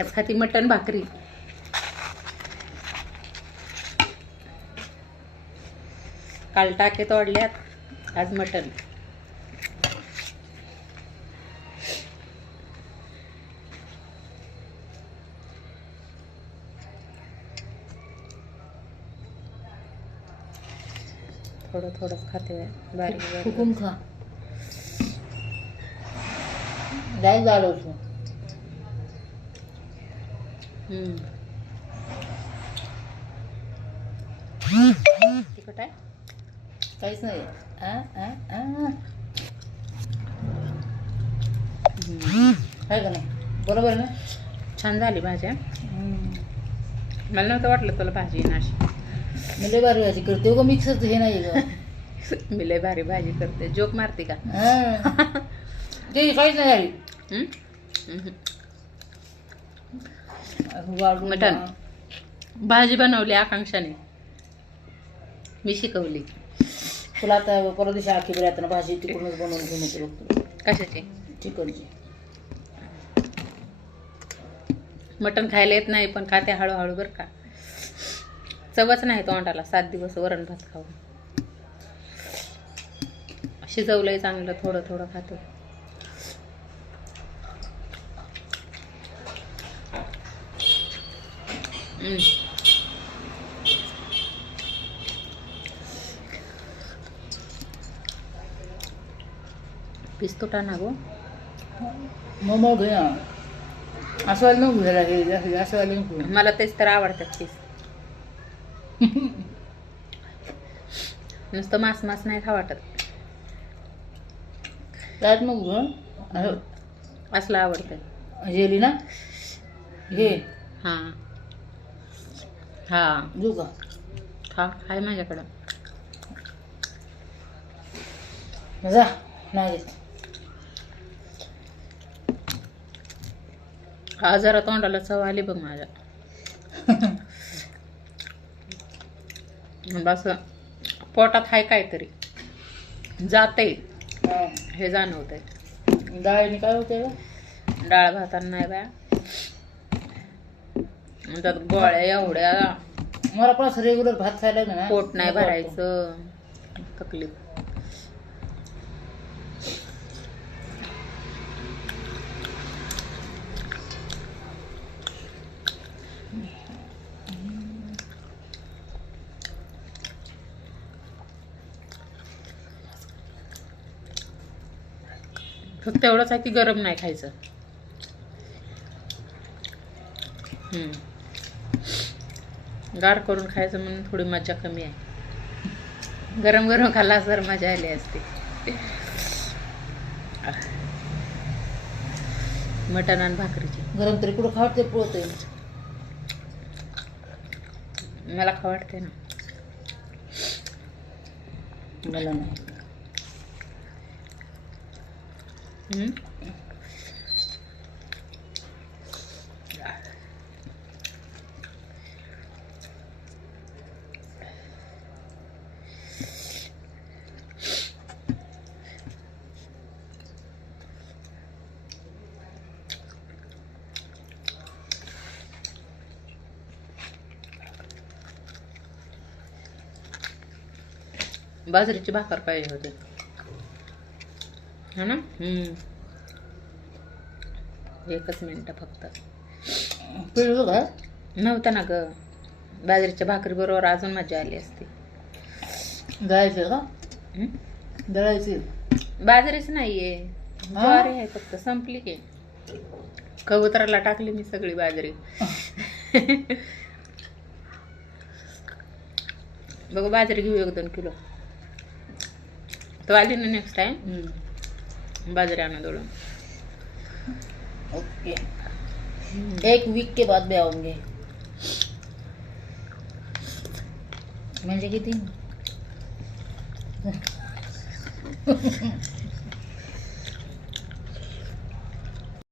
आज खाती मटण भाकरी. काल टाके तोडल्यात, आज मटण. थोडं थोडंच खाते, बारीक बारीक. फुकून खा. जाय झालं होतं. तिखट आहे काहीच नाही. काय का नाही बरोबर आहे ना. छान झाली भाजी. मला नव्हतं वाटलं तुला भाजी येईन अशी. मी लय भारी भाजी करते का. मिक्सरच हे नाही ग. मी लय भारी भाजी करते. जोक मारते का? ते काहीच नाही झाली. मटण भाजी बनवली आकांक्षाने, मी शिकवली. तुला आता परवा दिवशी आखी बिर्यात भाजी तिकडूनच बनवून घेऊन येते बघतो. कशाची? चिकनची. मटण खायला येत नाही पण खाते हळूहळू बरं का. चवच नाही तोंडाला. 7 दिवस वरण भात खाऊन. शिजवलंय चांगलं, थोडं थोडं खातो. पिस्तोटा ना गो. मग घे ना. असं वालं नको घ्यायला. हे असं वालं नको. मला तेच तर आवडतात पीस. नुसतं मांस मांस नाही खा वाटत. त्यात मग घ असलं आवडतं. जेली ना घे. हां हां घेऊ का. खा. खाय माझ्याकडं. जा नाही घेत. हा जरा तोंडाला चव आली बघ माझ्या. बस पोटात हाय काहीतरी जाते हे जाणवतंय. डाळीने काय होते का. डाळ भातानं नाही बाया. त्यात गोळ्या एवढ्या. मला पण असं रेग्युलर भात खायला ना पोट नाही भरायचं. तकलीफ. फक्त एवढंच आहे की गरम नाही खायचं. गार करून खायचं म्हणून थोडी मजा कमी आहे. गरम गरम खाल्ला तर मजा आली असते. मटण आणि भाकरीची. गरम तरी कुठं खावते पोळते. मला खावं वाटते ना. मला नाही. बाजरीची भाकर पाहिजे होती है ना. 1 मिनिट फक्त. पिळलं का नव्हतं ना ग. बाजरीच्या भाकरी बरोबर अजून मजा आली असती. दळायचं का. दळायची बाजरीच नाहीये, ज्वारी आहे फक्त. संपली की. कबुतराला टाकली मी सगळी बाजरी. बघू बाजरी घेऊ 1-2 किलो. तो आली ना नेक्स्ट टाइम बाजरी आणू दळून. ओके. 1 वीक के बाद भी आऊंगे. म्हणजे किती